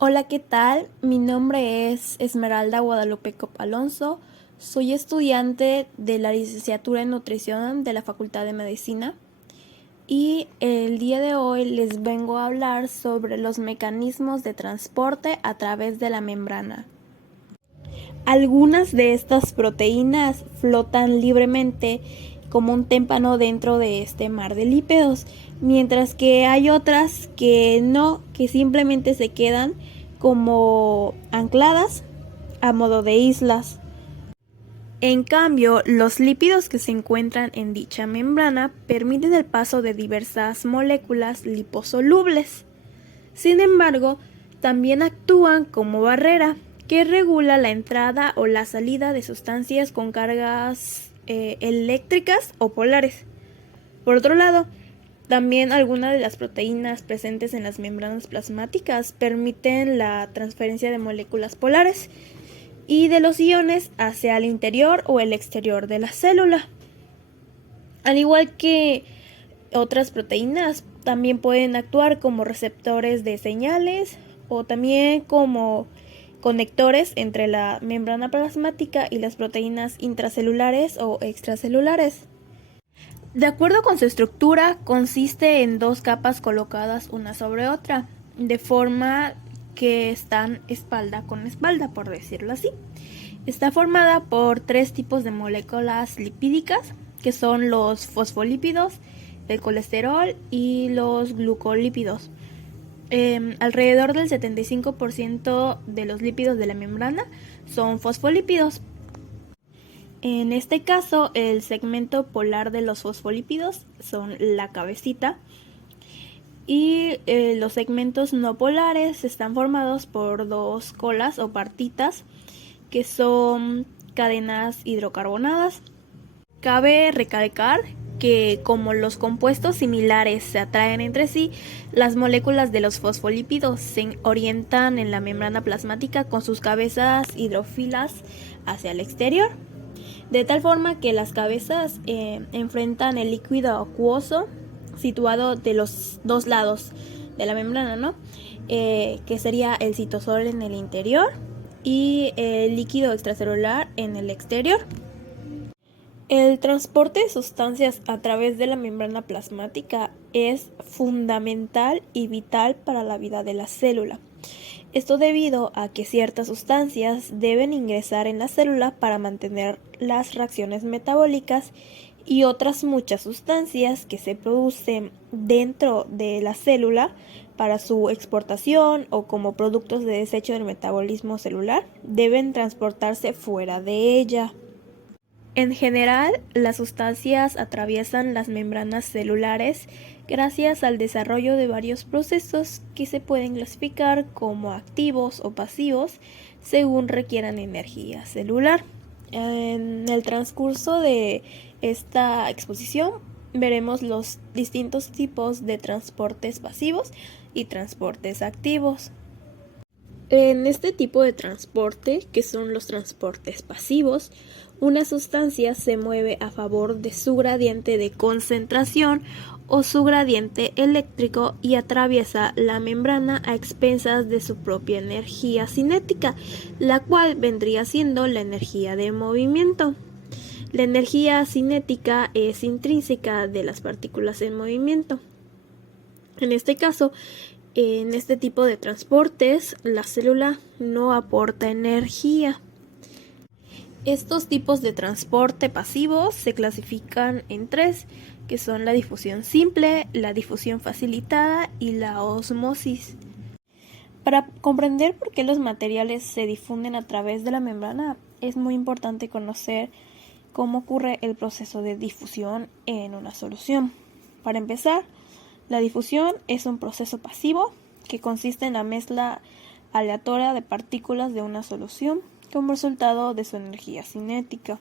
Hola, ¿qué tal? Mi nombre es Esmeralda Guadalupe Copa Alonso. Soy estudiante de la licenciatura en nutrición de la Facultad de Medicina y el día de hoy les vengo a hablar sobre los mecanismos de transporte a través de la membrana. Algunas de estas proteínas flotan libremente como un témpano dentro de este mar de lípidos, mientras que hay otras que no, que simplemente se quedan como ancladas a modo de islas. En cambio, los lípidos que se encuentran en dicha membrana permiten el paso de diversas moléculas liposolubles. Sin embargo, también actúan como barrera que regula la entrada o la salida de sustancias con cargas eléctricas o polares. Por otro lado, también algunas de las proteínas presentes en las membranas plasmáticas permiten la transferencia de moléculas polares y de los iones hacia el interior o el exterior de la célula. Al igual que otras proteínas, también pueden actuar como receptores de señales o también como conectores entre la membrana plasmática y las proteínas intracelulares o extracelulares. De acuerdo con su estructura, consiste en dos capas colocadas una sobre otra, de forma que están espalda con espalda, por decirlo así. Está formada por tres tipos de moléculas lipídicas, que son los fosfolípidos, el colesterol y los glucolípidos. Alrededor del 75% de los lípidos de la membrana son fosfolípidos. En este caso, el segmento polar de los fosfolípidos son la cabecita y los segmentos no polares están formados por dos colas o partitas que son cadenas hidrocarbonadas. Cabe recalcar que como los compuestos similares se atraen entre sí, las moléculas de los fosfolípidos se orientan en la membrana plasmática con sus cabezas hidrófilas hacia el exterior, de tal forma que las cabezas enfrentan el líquido acuoso situado de los dos lados de la membrana, ¿no? Que sería el citosol en el interior y el líquido extracelular en el exterior. El transporte de sustancias a través de la membrana plasmática es fundamental y vital para la vida de la célula. Esto debido a que ciertas sustancias deben ingresar en la célula para mantener las reacciones metabólicas y otras muchas sustancias que se producen dentro de la célula para su exportación o como productos de desecho del metabolismo celular deben transportarse fuera de ella. En general, las sustancias atraviesan las membranas celulares gracias al desarrollo de varios procesos que se pueden clasificar como activos o pasivos según requieran energía celular. En el transcurso de esta exposición veremos los distintos tipos de transportes pasivos y transportes activos. En este tipo de transporte, que son los transportes pasivos, una sustancia se mueve a favor de su gradiente de concentración o su gradiente eléctrico y atraviesa la membrana a expensas de su propia energía cinética, la cual vendría siendo la energía de movimiento. La energía cinética es intrínseca de las partículas en movimiento. En este caso, en este tipo de transportes, la célula no aporta energía. Estos tipos de transporte pasivo se clasifican en tres, que son la difusión simple, la difusión facilitada y la ósmosis. Para comprender por qué los materiales se difunden a través de la membrana, es muy importante conocer cómo ocurre el proceso de difusión en una solución. Para empezar, la difusión es un proceso pasivo que consiste en la mezcla aleatoria de partículas de una solución como resultado de su energía cinética.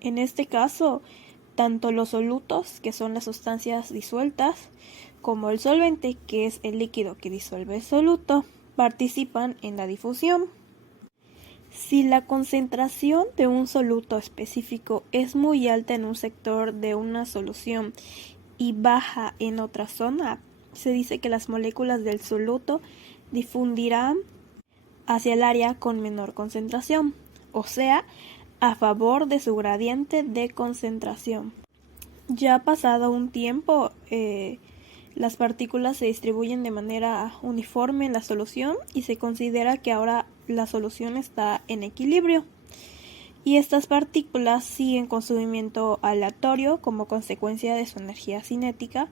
En este caso, tanto los solutos, que son las sustancias disueltas, como el solvente, que es el líquido que disuelve el soluto, participan en la difusión. Si la concentración de un soluto específico es muy alta en un sector de una solución y baja en otra zona, se dice que las moléculas del soluto difundirá hacia el área con menor concentración, o sea, a favor de su gradiente de concentración. Ya pasado un tiempo, las partículas se distribuyen de manera uniforme en la solución y se considera que ahora la solución está en equilibrio. Y estas partículas siguen con su movimiento aleatorio como consecuencia de su energía cinética,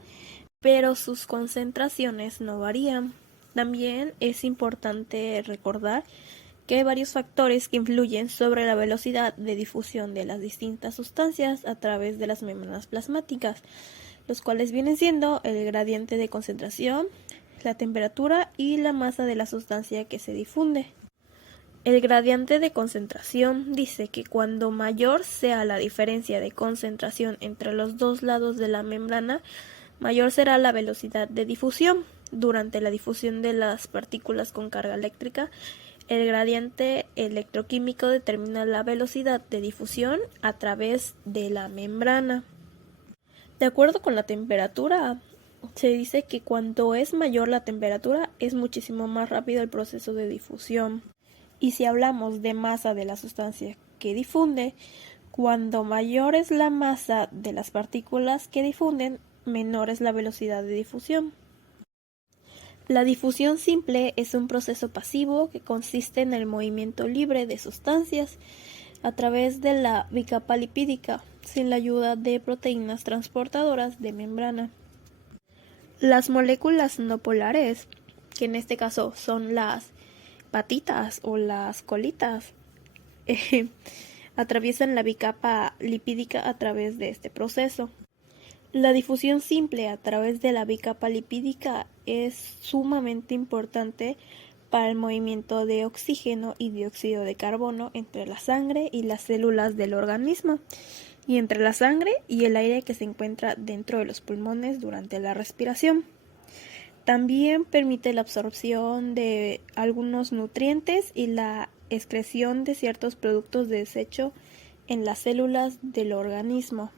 pero sus concentraciones no varían. También es importante recordar que hay varios factores que influyen sobre la velocidad de difusión de las distintas sustancias a través de las membranas plasmáticas, los cuales vienen siendo el gradiente de concentración, la temperatura y la masa de la sustancia que se difunde. El gradiente de concentración dice que cuando mayor sea la diferencia de concentración entre los dos lados de la membrana, mayor será la velocidad de difusión. Durante la difusión de las partículas con carga eléctrica, el gradiente electroquímico determina la velocidad de difusión a través de la membrana. De acuerdo con la temperatura, se dice que cuanto es mayor la temperatura, es muchísimo más rápido el proceso de difusión. Y si hablamos de masa de la sustancia que difunde, cuando mayor es la masa de las partículas que difunden, menor es la velocidad de difusión. La difusión simple es un proceso pasivo que consiste en el movimiento libre de sustancias a través de la bicapa lipídica, sin la ayuda de proteínas transportadoras de membrana. Las moléculas no polares, que en este caso son las patitas o las colitas, atraviesan la bicapa lipídica a través de este proceso. La difusión simple a través de la bicapa lipídica es sumamente importante para el movimiento de oxígeno y dióxido de carbono entre la sangre y las células del organismo, y entre la sangre y el aire que se encuentra dentro de los pulmones durante la respiración. También permite la absorción de algunos nutrientes y la excreción de ciertos productos de desecho en las células del organismo.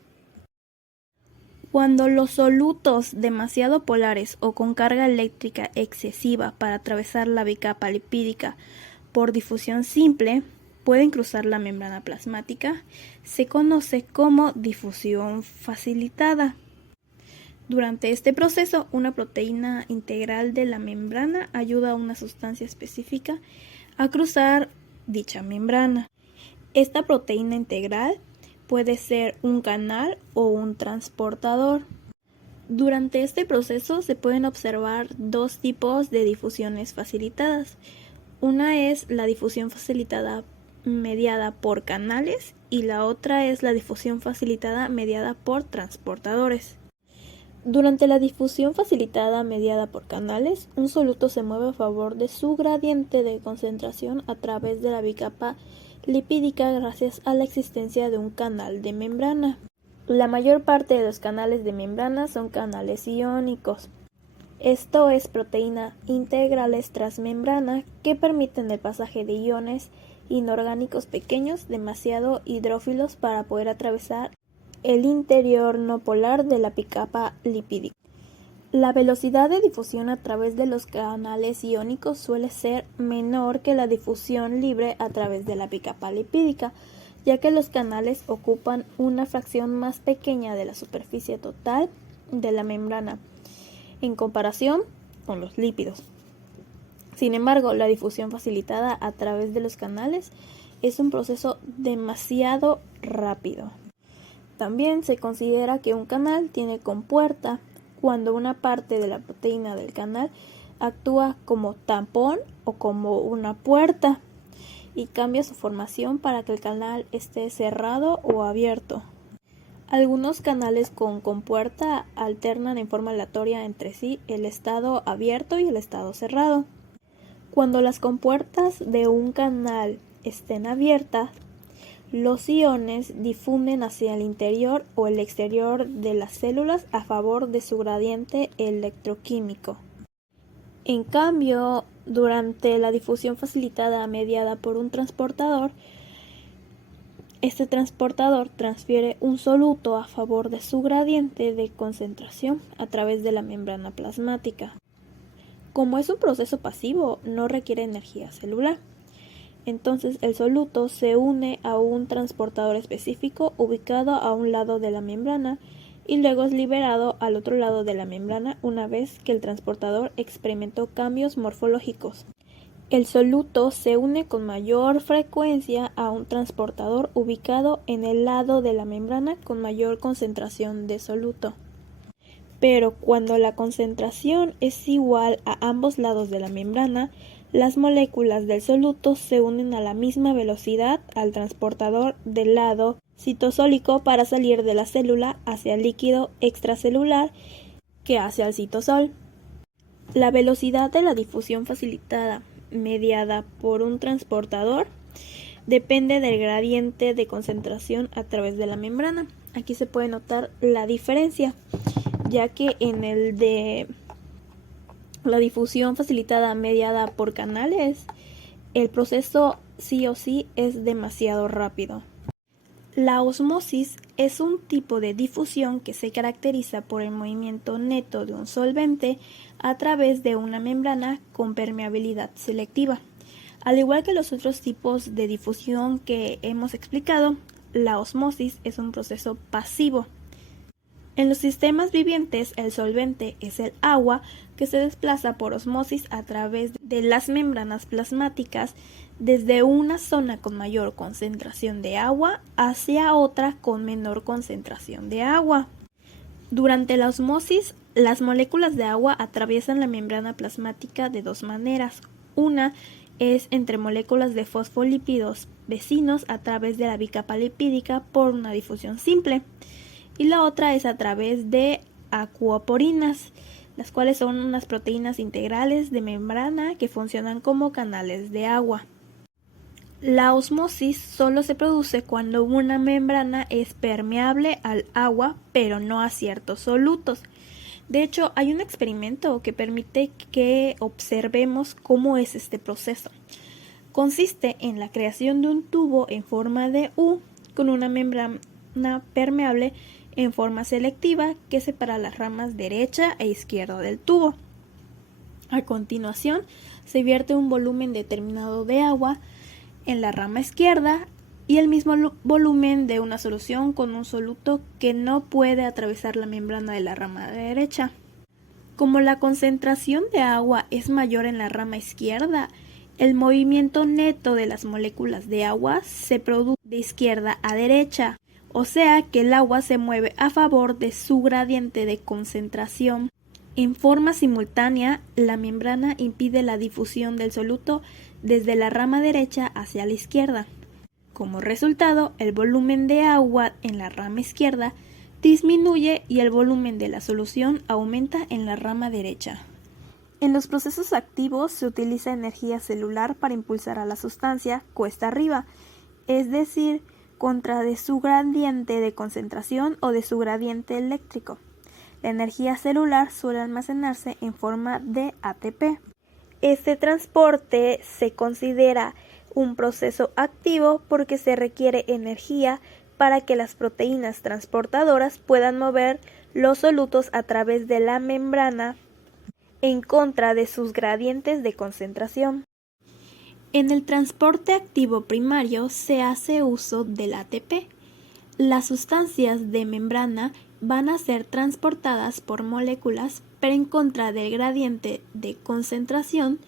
Cuando los solutos demasiado polares o con carga eléctrica excesiva para atravesar la bicapa lipídica por difusión simple pueden cruzar la membrana plasmática, se conoce como difusión facilitada. Durante este proceso, una proteína integral de la membrana ayuda a una sustancia específica a cruzar dicha membrana. Esta proteína integral puede ser un canal o un transportador. Durante este proceso se pueden observar dos tipos de difusiones facilitadas. Una es la difusión facilitada mediada por canales y la otra es la difusión facilitada mediada por transportadores. Durante la difusión facilitada mediada por canales, un soluto se mueve a favor de su gradiente de concentración a través de la bicapa lipídica gracias a la existencia de un canal de membrana. La mayor parte de los canales de membrana son canales iónicos. Esto es proteínas integrales transmembrana que permiten el pasaje de iones inorgánicos pequeños demasiado hidrófilos para poder atravesar el interior no polar de la bicapa lipídica. La velocidad de difusión a través de los canales iónicos suele ser menor que la difusión libre a través de la bicapa lipídica, ya que los canales ocupan una fracción más pequeña de la superficie total de la membrana, en comparación con los lípidos. Sin embargo, la difusión facilitada a través de los canales es un proceso demasiado rápido. También se considera que un canal tiene compuerta cuando una parte de la proteína del canal actúa como tampón o como una puerta y cambia su formación para que el canal esté cerrado o abierto. Algunos canales con compuerta alternan en forma aleatoria entre sí el estado abierto y el estado cerrado. Cuando las compuertas de un canal estén abiertas, los iones difunden hacia el interior o el exterior de las células a favor de su gradiente electroquímico. En cambio, durante la difusión facilitada mediada por un transportador, este transportador transfiere un soluto a favor de su gradiente de concentración a través de la membrana plasmática. Como es un proceso pasivo, no requiere energía celular. Entonces el soluto se une a un transportador específico ubicado a un lado de la membrana y luego es liberado al otro lado de la membrana una vez que el transportador experimentó cambios morfológicos. El soluto se une con mayor frecuencia a un transportador ubicado en el lado de la membrana con mayor concentración de soluto. Pero cuando la concentración es igual a ambos lados de la membrana, las moléculas del soluto se unen a la misma velocidad al transportador del lado citosólico para salir de la célula hacia el líquido extracelular que hacia el citosol. La velocidad de la difusión facilitada mediada por un transportador depende del gradiente de concentración a través de la membrana. Aquí se puede notar la diferencia, ya que en el de la difusión facilitada mediada por canales, el proceso sí o sí es demasiado rápido. La ósmosis es un tipo de difusión que se caracteriza por el movimiento neto de un solvente a través de una membrana con permeabilidad selectiva. Al igual que los otros tipos de difusión que hemos explicado, la ósmosis es un proceso pasivo. En los sistemas vivientes, el solvente es el agua que se desplaza por ósmosis a través de las membranas plasmáticas desde una zona con mayor concentración de agua hacia otra con menor concentración de agua. Durante la ósmosis, las moléculas de agua atraviesan la membrana plasmática de dos maneras. Una es entre moléculas de fosfolípidos vecinos a través de la bicapa lipídica por una difusión simple. Y la otra es a través de acuoporinas, las cuales son unas proteínas integrales de membrana que funcionan como canales de agua. La ósmosis solo se produce cuando una membrana es permeable al agua, pero no a ciertos solutos. De hecho, hay un experimento que permite que observemos cómo es este proceso. Consiste en la creación de un tubo en forma de U con una membrana permeable en forma selectiva que separa las ramas derecha e izquierda del tubo. A continuación, se vierte un volumen determinado de agua en la rama izquierda y el mismo volumen de una solución con un soluto que no puede atravesar la membrana de la rama derecha. Como la concentración de agua es mayor en la rama izquierda, el movimiento neto de las moléculas de agua se produce de izquierda a derecha. O sea que el agua se mueve a favor de su gradiente de concentración. En forma simultánea, la membrana impide la difusión del soluto desde la rama derecha hacia la izquierda. Como resultado, el volumen de agua en la rama izquierda disminuye y el volumen de la solución aumenta en la rama derecha. En los procesos activos se utiliza energía celular para impulsar a la sustancia cuesta arriba, es decir, contra de su gradiente de concentración o de su gradiente eléctrico. La energía celular suele almacenarse en forma de ATP. Este transporte se considera un proceso activo porque se requiere energía para que las proteínas transportadoras puedan mover los solutos a través de la membrana en contra de sus gradientes de concentración. En el transporte activo primario se hace uso del ATP. Las sustancias de membrana van a ser transportadas por moléculas pero en contra del gradiente de concentración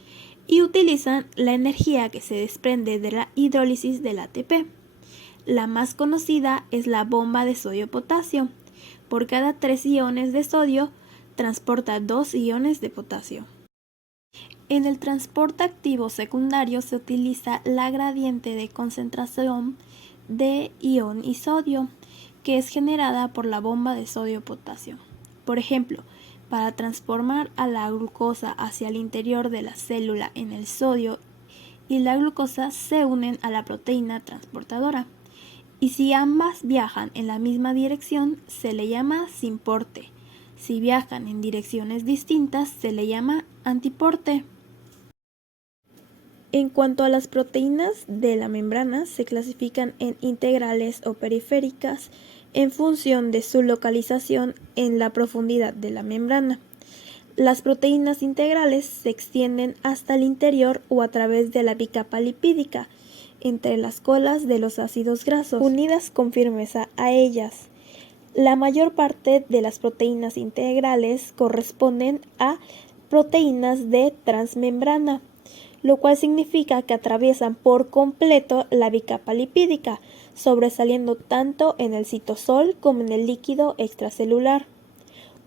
y utilizan la energía que se desprende de la hidrólisis del ATP. La más conocida es la bomba de sodio-potasio. Por cada 3 iones de sodio, transporta 2 iones de potasio. En el transporte activo secundario se utiliza la gradiente de concentración de ion y sodio, que es generada por la bomba de sodio-potasio. Por ejemplo, para transformar a la glucosa hacia el interior de la célula en el sodio y la glucosa se unen a la proteína transportadora. Y si ambas viajan en la misma dirección, se le llama simporte. Si viajan en direcciones distintas, se le llama antiporte. En cuanto a las proteínas de la membrana, se clasifican en integrales o periféricas en función de su localización en la profundidad de la membrana. Las proteínas integrales se extienden hasta el interior o a través de la bicapa lipídica, entre las colas de los ácidos grasos, unidas con firmeza a ellas. La mayor parte de las proteínas integrales corresponden a proteínas de transmembrana, lo cual significa que atraviesan por completo la bicapa lipídica, sobresaliendo tanto en el citosol como en el líquido extracelular.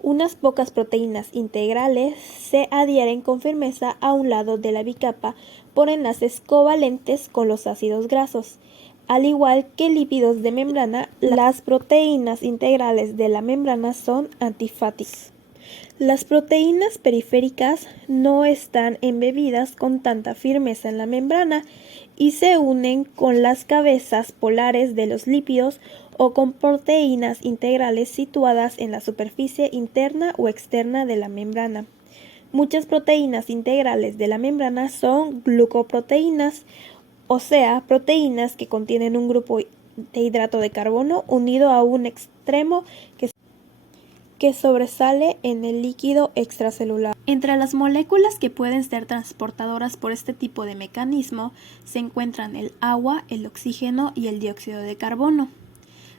Unas pocas proteínas integrales se adhieren con firmeza a un lado de la bicapa por enlaces covalentes con los ácidos grasos. Al igual que lípidos de membrana, las proteínas integrales de la membrana son antifáticas. Las proteínas periféricas no están embebidas con tanta firmeza en la membrana y se unen con las cabezas polares de los lípidos o con proteínas integrales situadas en la superficie interna o externa de la membrana. Muchas proteínas integrales de la membrana son glucoproteínas, o sea, proteínas que contienen un grupo de hidrato de carbono unido a un extremo que sobresale en el líquido extracelular. Entre las moléculas que pueden ser transportadoras por este tipo de mecanismo se encuentran el agua, el oxígeno y el dióxido de carbono.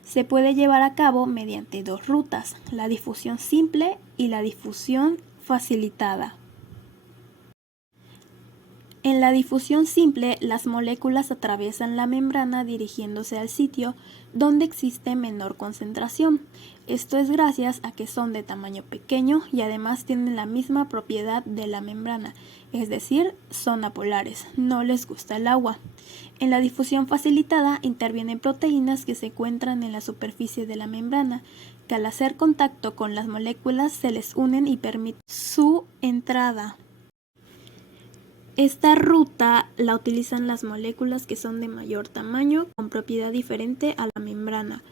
Se puede llevar a cabo mediante dos rutas, la difusión simple y la difusión facilitada. En la difusión simple, las moléculas atraviesan la membrana dirigiéndose al sitio donde existe menor concentración. Esto es gracias a que son de tamaño pequeño y además tienen la misma propiedad de la membrana, es decir, son apolares, no les gusta el agua. En la difusión facilitada intervienen proteínas que se encuentran en la superficie de la membrana, que al hacer contacto con las moléculas se les unen y permiten su entrada. Esta ruta la utilizan las moléculas que son de mayor tamaño, con propiedad diferente a la membrana.